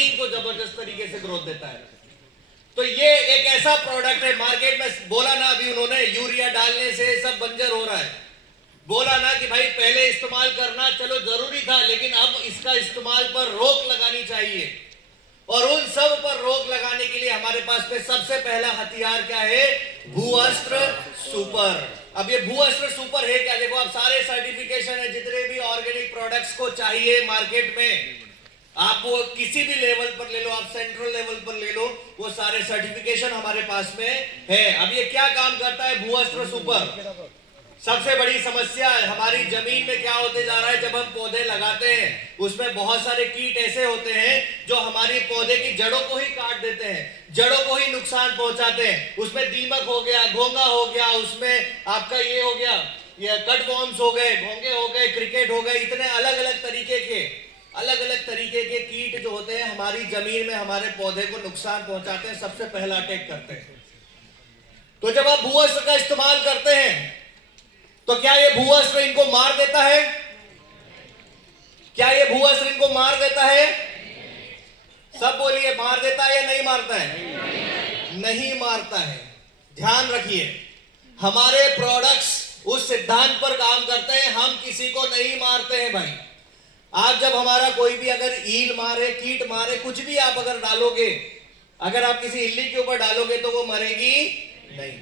जमीन को जबरदस्त तरीके से ग्रोथ देता है। तो ये एक ऐसा प्रोडक्ट है, मार्केट में बोला ना अभी उन्होंने यूरिया डालने से सब बंजर हो रहा है, बोला ना कि भाई पहले इस्तेमाल करना चलो जरूरी था, लेकिन अब इसका इस्तेमाल पर रोक लगानी चाहिए। और उन सब पर रोक लगाने के लिए हमारे पास में सबसे पहला हथियार क्या है? भूअस्त्र सुपर। अब ये भूअस्त्र सुपर है क्या? देखो, अब सारे सर्टिफिकेशन है, जितने भी ऑर्गेनिक प्रोडक्ट्स को चाहिए मार्केट में, आप वो किसी भी लेवल पर ले लो, आप सेंट्रल लेवल पर ले लो, वो सारे सर्टिफिकेशन हमारे पास में है। अब ये क्या काम करता है भूअस्त्र सुपर? सबसे बड़ी समस्या हमारी जमीन में क्या होते जा रहा है, जब हम पौधे लगाते हैं उसमें बहुत सारे कीट ऐसे होते हैं जो हमारी पौधे की जड़ों को ही काट देते हैं, जड़ों को ही नुकसान पहुंचाते हैं। उसमें दीमक हो गया, घोंगा हो गया, उसमें आपका ये हो गया, ये कट वॉर्म्स हो गए, घोंगे हो गए, क्रिकेट हो गए, इतने अलग अलग तरीके के कीट जो होते हैं हमारी जमीन में हमारे पौधे को नुकसान पहुंचाते हैं, सबसे पहला अटैक करते हैं। तो जब आप भूअस्त्र का इस्तेमाल करते हैं तो क्या ये भूअस्त्र इनको मार देता है? क्या ये भूअस्त्र इनको मार देता है? सब बोलिए, मार देता है या नहीं मारता है? नहीं मारता है। ध्यान रखिए, हमारे प्रोडक्ट्स उस सिद्धांत पर काम करते हैं, हम किसी को नहीं मारते हैं भाई। आप जब हमारा कोई भी अगर ईल मारे, कीट मारे, कुछ भी आप अगर डालोगे, अगर आप किसी इल्ली के ऊपर डालोगे तो वो मरेगी नहीं।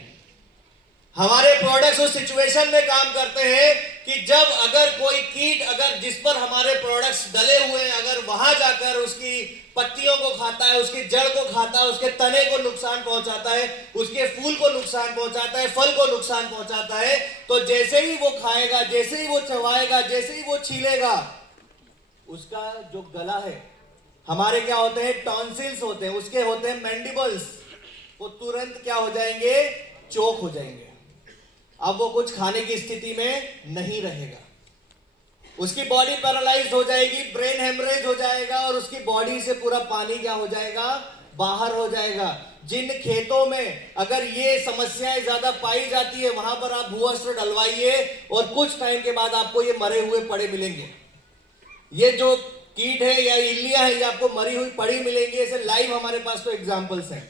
हमारे प्रोडक्ट्स उस सिचुएशन में काम करते हैं कि जब अगर कोई कीट अगर जिस पर हमारे प्रोडक्ट्स डले हुए हैं, अगर वहां जाकर उसकी पत्तियों को खाता है, उसकी जड़ को खाता है, उसके तने को नुकसान पहुंचाता है, उसके फूल को नुकसान पहुंचाता है, फल को नुकसान पहुंचाता है, तो जैसे ही वो खाएगा, जैसे ही वो चबाएगा, जैसे ही वो छीलेगा, उसका जो गला है, हमारे क्या होते हैं, टॉन्सिल्स होते हैं, उसके होते हैं मैंडिबल्स, वो तुरंत क्या हो जाएंगे, चोक हो जाएंगे। अब वो कुछ खाने की स्थिति में नहीं रहेगा, उसकी बॉडी पैरालाइज्ड हो जाएगी, ब्रेन हेमरेज हो जाएगा और उसकी बॉडी से पूरा पानी क्या हो जाएगा, बाहर हो जाएगा। जिन खेतों में अगर ये समस्याएं ज्यादा पाई जाती है वहां पर आप भूअस्त्र डलवाइए और कुछ टाइम के बाद आपको ये मरे हुए पड़े मिलेंगे। ये जो कीट है या इल्लियां है ये आपको मरी हुई पड़ी मिलेंगी। ऐसे लाइव हमारे पास तो एग्जांपल्स हैं,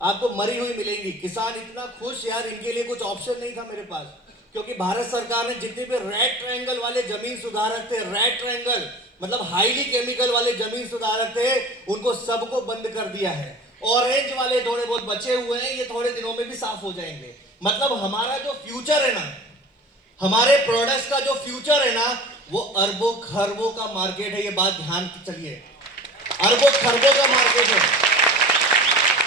आपको मरी हुई मिलेंगी। किसान इतना खुश, यार इनके लिए कुछ ऑप्शन नहीं था मेरे पास, क्योंकि भारत सरकार ने जितने भी रेड ट्रायंगल वाले जमीन सुधारक थे, रेड ट्रायंगल मतलब हाईली केमिकल वाले जमीन सुधारक थे, उनको सबको बंद कर दिया है। ऑरेंज वाले थोड़े बहुत बचे हुए हैं, ये थोड़े दिनों में भी साफ हो जाएंगे। मतलब हमारा जो फ्यूचर है ना, हमारे प्रोडक्ट्स का जो फ्यूचर है ना, वो अरबों खरबों का मार्केट है। ये बात ध्यान चलिए, अरबों खरबों का मार्केट है।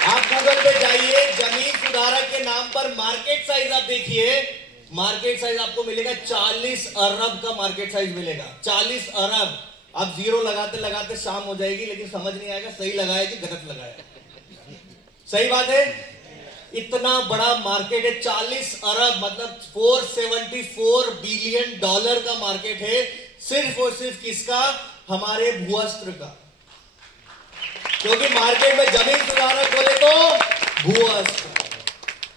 आप गूगल पे जाइए, जमीन सुधारक के नाम पर मार्केट साइज आप देखिए, मार्केट साइज आपको मिलेगा 40 अरब का मार्केट साइज मिलेगा, 40 अरब। आप जीरो लगाते लगाते शाम हो जाएगी, लेकिन समझ नहीं आएगा सही लगाया कि गलत लगाया। सही बात है, इतना बड़ा मार्केट है, 40 अरब मतलब 474 बिलियन डॉलर का मार्केट है, सिर्फ और सिर्फ किसका, हमारे भूअस्त्र का। क्योंकि मार्केट में जमीन सुधारक बोले तो भूअस्त्र,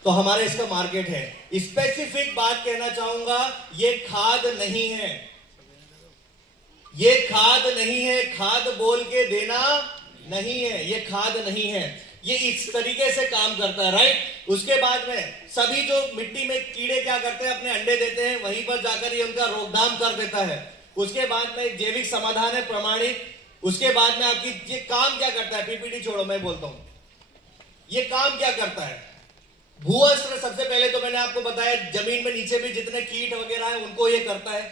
तो हमारे इसका मार्केट है। स्पेसिफिक बात कहना चाहूंगा, ये खाद नहीं है, ये खाद नहीं है, खाद बोल के देना नहीं है, ये खाद नहीं है, ये इस तरीके से काम करता है, राइट। उसके बाद में सभी जो मिट्टी में कीड़े क्या करते हैं, अपने अंडे देते हैं, वहीं पर जाकर ये उनका रोकथाम कर देता है। उसके बाद में एक जैविक समाधान है प्रमाणित। उसके बाद में आपकी ये काम क्या करता है, पीपीटी छोड़ो मैं बोलता हूं, ये काम क्या करता है भूअस्त्र। सबसे पहले तो मैंने आपको बताया, जमीन में नीचे भी जितने कीट वगैरह है उनको ये करता है,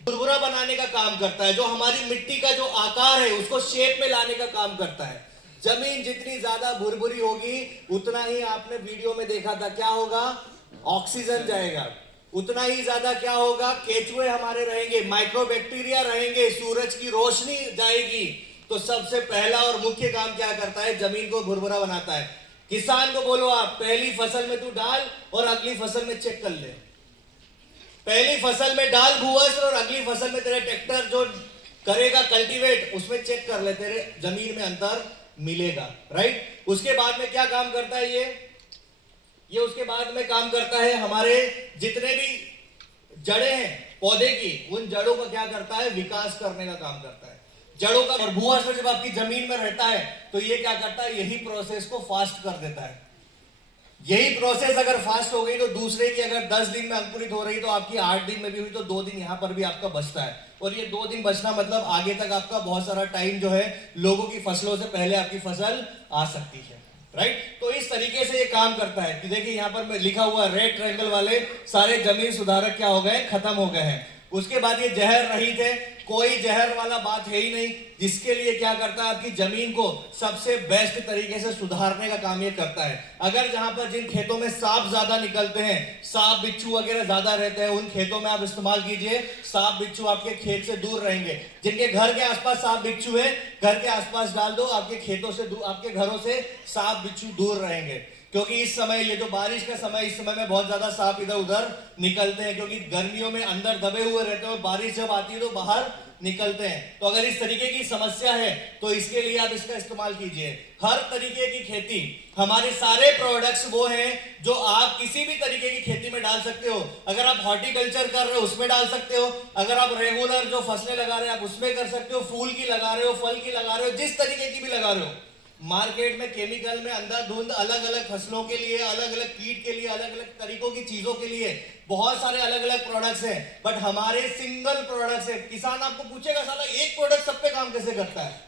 भुरभुरा बनाने का काम करता है, जो हमारी मिट्टी का जो आकार है उसको शेप में लाने का काम करता है। जमीन जितनी ज्यादा भुरभुरी होगी उतना ही आपने वीडियो में देखा था क्या होगा, ऑक्सीजन जाएगा, उतना ही ज्यादा क्या होगा, केचुए हमारे रहेंगे, माइक्रोबैक्टीरिया रहेंगे, सूरज की रोशनी जाएगी। तो सबसे पहला और मुख्य काम क्या करता है, जमीन को भुरभुरा बनाता है। किसान को बोलो आप, पहली फसल में तू डाल और अगली फसल में चेक कर ले, पहली फसल में डाल भूअस्त्र और अगली फसल में तेरे ट्रैक्टर जो करेगा कल्टीवेट, उसमें चेक कर ले, तेरे जमीन में अंतर मिलेगा, राइट। उसके बाद में क्या काम करता है ये उसके बाद में काम करता है, हमारे जितने भी जड़ें हैं पौधे की, उन जड़ों का क्या करता है, विकास करने का काम करता है। जड़ों का। और भूअस्त्र जब आपकी जमीन में रहता है तो ये क्या करता है, यही प्रोसेस को फास्ट कर देता है। यही प्रोसेस अगर फास्ट हो गई तो दूसरे की अगर 10 दिन में अंकुरित हो रही तो आपकी 8 दिन में भी हुई तो 2 दिन यहां पर भी आपका बचता है। और ये 2 दिन बचना मतलब आगे तक आपका बहुत सारा टाइम जो है लोगों की फसलों से पहले आपकी फसल आ सकती है, राइट। तो इस तरीके से ये काम करता है कि देखिए यहां पर लिखा हुआ रेड ट्रायंगल वाले सारे जमीन सुधारक क्या हो गए, खत्म हो गए हैं। उसके बाद ये जहर रहित है, कोई जहर वाला बात है ही नहीं, जिसके लिए क्या करता है, आपकी जमीन को सबसे बेस्ट तरीके से सुधारने का काम ये करता है। अगर जहां पर जिन खेतों में सांप ज्यादा निकलते हैं, सांप बिच्छू वगैरह ज्यादा रहते हैं, उन खेतों में आप इस्तेमाल कीजिए, सांप बिच्छू आपके खेत से दूर रहेंगे। जिनके घर के आसपास सांप बिच्छू है, घर के आसपास डाल दो, आपके खेतों से आपके घरों से सांप बिच्छू दूर रहेंगे। क्योंकि इस समय ये जो बारिश का समय, इस समय में बहुत ज्यादा सांप इधर उधर निकलते हैं, क्योंकि गर्मियों में अंदर दबे हुए रहते हैं और बारिश जब आती है तो बाहर निकलते हैं। तो अगर इस तरीके की समस्या है तो इसके लिए आप इसका इस्तेमाल कीजिए। हर तरीके की खेती, हमारे सारे प्रोडक्ट्स वो हैं जो आप किसी भी तरीके की खेती में डाल सकते हो। अगर आप हॉर्टिकल्चर कर रहे हो उसमें डाल सकते हो, अगर आप रेगुलर जो फसलें लगा रहे हो आप उसमें कर सकते हो, फूल की लगा रहे हो, फल की लगा रहे हो, जिस तरीके की भी लगा रहे हो। मार्केट में केमिकल में अंधाधुंध अलग अलग फसलों के लिए, अलग अलग कीट के लिए, अलग अलग तरीकों की चीजों के लिए बहुत सारे अलग अलग प्रोडक्ट्स हैं, बट हमारे सिंगल प्रोडक्ट्स है। किसान आपको पूछेगा साला एक प्रोडक्ट सब पे काम कैसे करता है,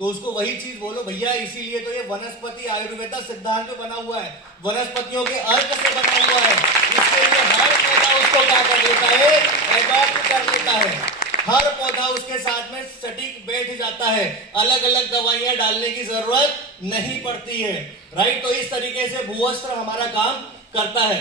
तो उसको वही चीज बोलो भैया, इसीलिए तो ये वनस्पति आयुर्वेदा सिद्धांत पे बना हुआ है, वनस्पतियों के अर्क से बना हुआ है। इसके लिए हर पौधा उसको क्या कर लेता है, एडॉप्ट कर लेता है। हर पौधा उसके साथ में सटीक बैठ जाता है, अलग अलग दवाइयां डालने की जरूरत नहीं पड़ती है, राइट। तो इस तरीके से भूअस्त्र हमारा काम करता है,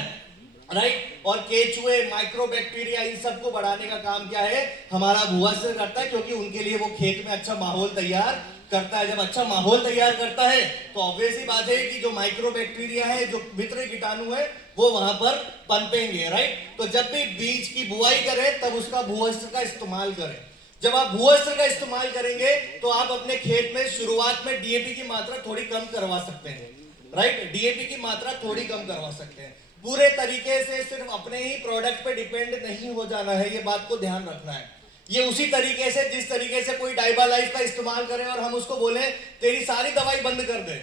राइट। और केचुए, माइक्रोबैक्टीरिया, इन सबको बढ़ाने का काम क्या है, हमारा भूअस्त्र करता है, क्योंकि उनके लिए वो खेत में अच्छा माहौल तैयार करता है। जब अच्छा माहौल तैयार करता है तो ऑब्वियस ही बात है कि जो माइक्रोबैक्टीरिया है, जो मित्र कीटाणु है, वो वहां पर पनपेंगे, राइट। तो जब भी बीज की बुआई करें तब उसका भूअस्त्र का इस्तेमाल करें। जब आप भूअस्त्र का इस्तेमाल करेंगे तो आप अपने खेत में शुरुआत में डीएपी की मात्रा थोड़ी कम करवा सकते हैं, राइट। डीएपी की मात्रा थोड़ी कम करवा सकते हैं। पूरे तरीके से सिर्फ अपने ही प्रोडक्ट पे डिपेंड नहीं हो जाना है, ये बात को ध्यान रखना है। ये उसी तरीके से जिस तरीके से कोई डाइबालाइफ का इस्तेमाल करें और हम उसको बोले तेरी सारी दवाई बंद कर दे,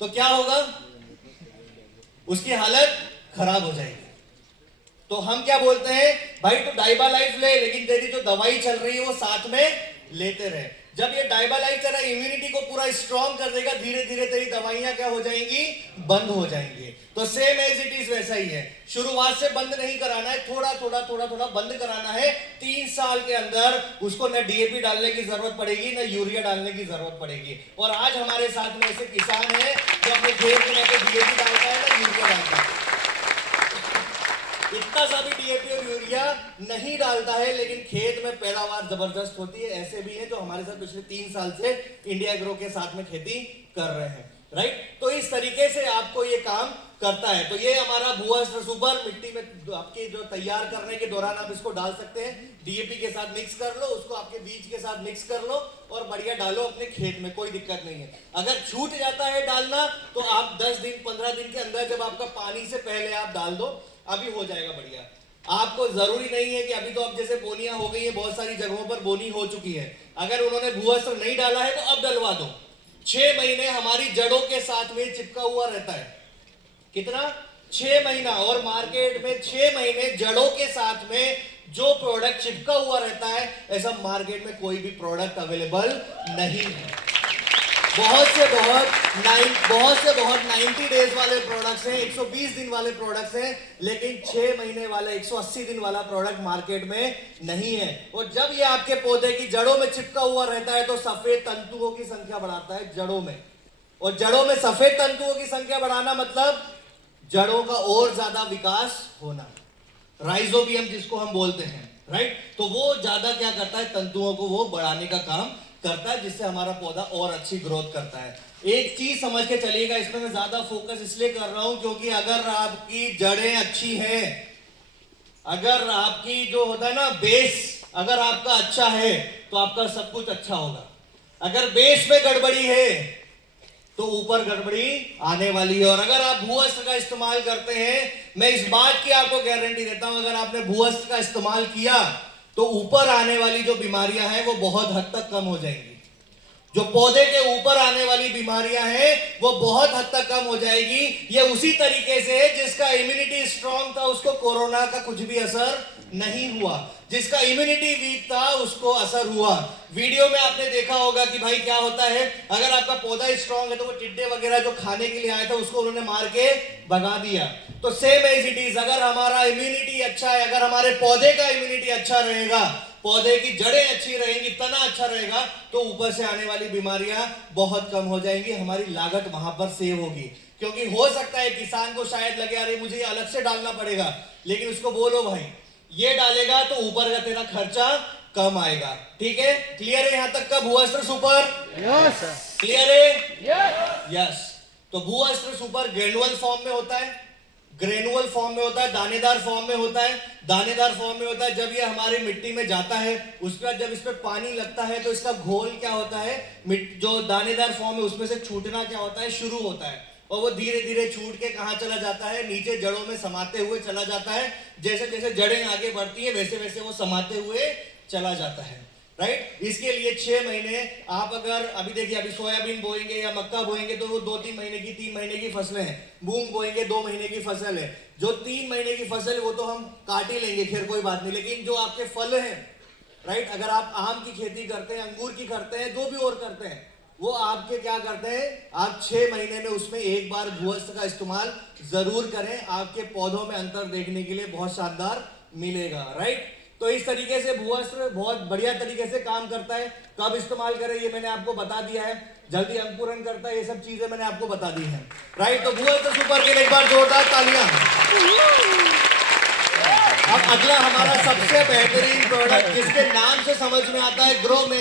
तो क्या होगा, उसकी हालत खराब हो जाएगी। तो हम क्या बोलते हैं, भाई तो डाइबालाइफ ले, लेकिन तेरी जो दवाई चल रही है वो साथ में लेते रहे। जब ये डाइबालाइफ तेरा इम्यूनिटी को पूरा स्ट्रॉन्ग कर देगा, धीरे धीरे तेरी दवाइयां क्या हो जाएंगी, बंद हो जाएंगी। तो सेम एज इट इज वैसा ही है, शुरुआत से बंद नहीं कराना है, थोड़ा थोड़ा थोड़ा थोड़ा बंद कराना है। 3 साल के अंदर उसको न डीएपी डालने की जरूरत पड़ेगी, न यूरिया डालने की जरूरत पड़ेगी। और आज हमारे साथ में ऐसे किसान है जो अपने खेत में डीएपी डालता है ना यूरिया डालता है, इतना सा भी डीएपी और यूरिया नहीं डालता है, लेकिन खेत में पैदावार जबरदस्त होती है। ऐसे भी हैं जो हमारे साथ पिछले 3 साल से इंडिया ग्रो के साथ में खेती कर रहे हैं, राइट। तो इस तरीके से आपको ये काम करता है। तो ये हमारा भूअस्त्र सुपर, मिट्टी में आपके जो तैयार करने के दौरान आप इसको डाल सकते हैं, डीएपी के साथ मिक्स कर लो, उसको आपके बीज के साथ मिक्स कर लो और बढ़िया डालो अपने खेत में, कोई दिक्कत नहीं है। अगर छूट जाता है डालना तो आप 10 दिन 15 दिन के अंदर जब आपका पानी से पहले आप डाल दो, अभी हो जाएगा बढ़िया। आपको जरूरी नहीं है कि अभी तो अब जैसे बोनियां हो गई है, बहुत सारी जगहों पर बोनी हो चुकी है, अगर उन्होंने भूअस्त्र नहीं डाला है तो अब डलवा दो। 6 महीने हमारी जड़ों के साथ में चिपका हुआ रहता है, कितना, 6 महीना। और मार्केट में 6 महीने जड़ों के साथ में जो प्रोडक्ट चिपका हुआ रहता है, ऐसा मार्केट में कोई भी प्रोडक्ट अवेलेबल नहीं है। बहुत से बहुत 90 डेज वाले प्रोडक्ट्स हैं, 120 दिन वाले प्रोडक्ट्स हैं, लेकिन 6 महीने वाले 180 दिन वाला प्रोडक्ट मार्केट में नहीं है। और जब ये आपके पौधे की जड़ों में चिपका हुआ रहता है तो सफेद तंतुओं की संख्या बढ़ाता है जड़ों में, और जड़ों में सफेद तंतुओं की संख्या बढ़ाना मतलब जड़ों का और ज्यादा विकास होना, राइजोबियम जिसको हम बोलते हैं, राइट। तो वो ज्यादा क्या करता है, तंतुओं को वो बढ़ाने का काम करता है, जिससे हमारा पौधा और अच्छी ग्रोथ करता है। एक चीज समझ के चलिएगा, इसमें मैं ज्यादा फोकस इसलिए कर रहा हूं क्योंकि अगर आपकी जड़ें अच्छी हैं, अगर आपकी जो होता है ना बेस, अगर आपका अच्छा है तो आपका सब कुछ अच्छा होगा। अगर बेस में गड़बड़ी है तो ऊपर गड़बड़ी आने वाली है। और अगर आप भूअस्त्र का इस्तेमाल करते हैं, मैं इस बात की आपको गारंटी देता हूं, अगर आपने भूअस्त्र का इस्तेमाल किया तो ऊपर आने वाली जो बीमारियां हैं वो बहुत हद तक कम हो जाएंगी। जो पौधे के ऊपर आने वाली बीमारियां हैं वो बहुत हद तक कम हो जाएगी। ये उसी तरीके से जिसका इम्यूनिटी स्ट्रांग था उसको कोरोना का कुछ भी असर नहीं हुआ, जिसका इम्यूनिटी वीक था उसको असर हुआ। वीडियो में आपने देखा होगा कि भाई क्या होता है, अगर आपका पौधा स्ट्रांग है तो वो टिड्डे वगैरह जो खाने के लिए आए थे उसको उन्होंने मार के भगा दिया। तो सेम एज इट इज, अगर हमारा इम्यूनिटी अच्छा है, अगर हमारे पौधे का इम्यूनिटी अच्छा रहेगा, पौधे की जड़ें अच्छी रहेंगी, तना अच्छा रहेगा, तो ऊपर से आने वाली बीमारियां बहुत कम हो जाएंगी, हमारी लागत वहां पर सेव होगी। क्योंकि हो सकता है किसान को शायद लगे अरे मुझे ये अलग से डालना पड़ेगा, लेकिन उसको बोलो भाई ये डालेगा तो ऊपर का तेरा खर्चा कम आएगा। ठीक है, क्लियर है यहां तक का भूअस्त्र सुपर? यस क्लियर है? यस। तो भूअस्त्र सुपर ग्रेनुअल फॉर्म में होता है, ग्रेनुअल फॉर्म में होता है, दानेदार फॉर्म में होता है। दानेदार फॉर्म में होता है जब ये हमारी मिट्टी में जाता है, उसके बाद जब इस पे पानी लगता है तो इसका घोल क्या होता है, जो दानेदार फॉर्म है उसमें से छूटना क्या होता है, शुरू होता है, और वो धीरे धीरे छूट के कहां चला जाता है, नीचे जड़ों में समाते हुए चला जाता है। जैसे जैसे जड़ें आगे बढ़ती है वैसे वैसे वो समाते हुए चला जाता है। राइट, इसके लिए 6 महीने आप अगर अभी देखिए अभी सोयाबीन बोएंगे या मक्का बोएंगे तो वो 2-3 महीने की 3 महीने की फसलें हैं। मूंग बोएंगे 2 महीने की फसल है। जो 3 महीने की फसल है वो तो हम काट ही लेंगे, खैर कोई बात नहीं, लेकिन जो आपके फल हैं, राइट, अगर आप आम की खेती करते हैं, अंगूर की करते हैं, जो भी और करते हैं, वो आपके क्या करते हैं, आप 6 महीने में उसमें एक बार भूअस्त्र का इस्तेमाल जरूर करें, आपके पौधों में अंतर देखने के लिए बहुत शानदार मिलेगा। राइट, तो इस तरीके से भूअस्त्र बहुत बढ़िया तरीके से काम करता है। कब इस्तेमाल करें ये मैंने आपको बता दिया है, जल्दी अंकुरण करता है, ये सब चीजें मैंने आपको बता दी हैं। राइट, तो भूअस्त्र सुपर के लिए एक बार जोरदार तालियां। अब अगला हमारा सबसे बेहतरीन प्रोडक्ट जिसके नाम से समझ में आता है ग्रो में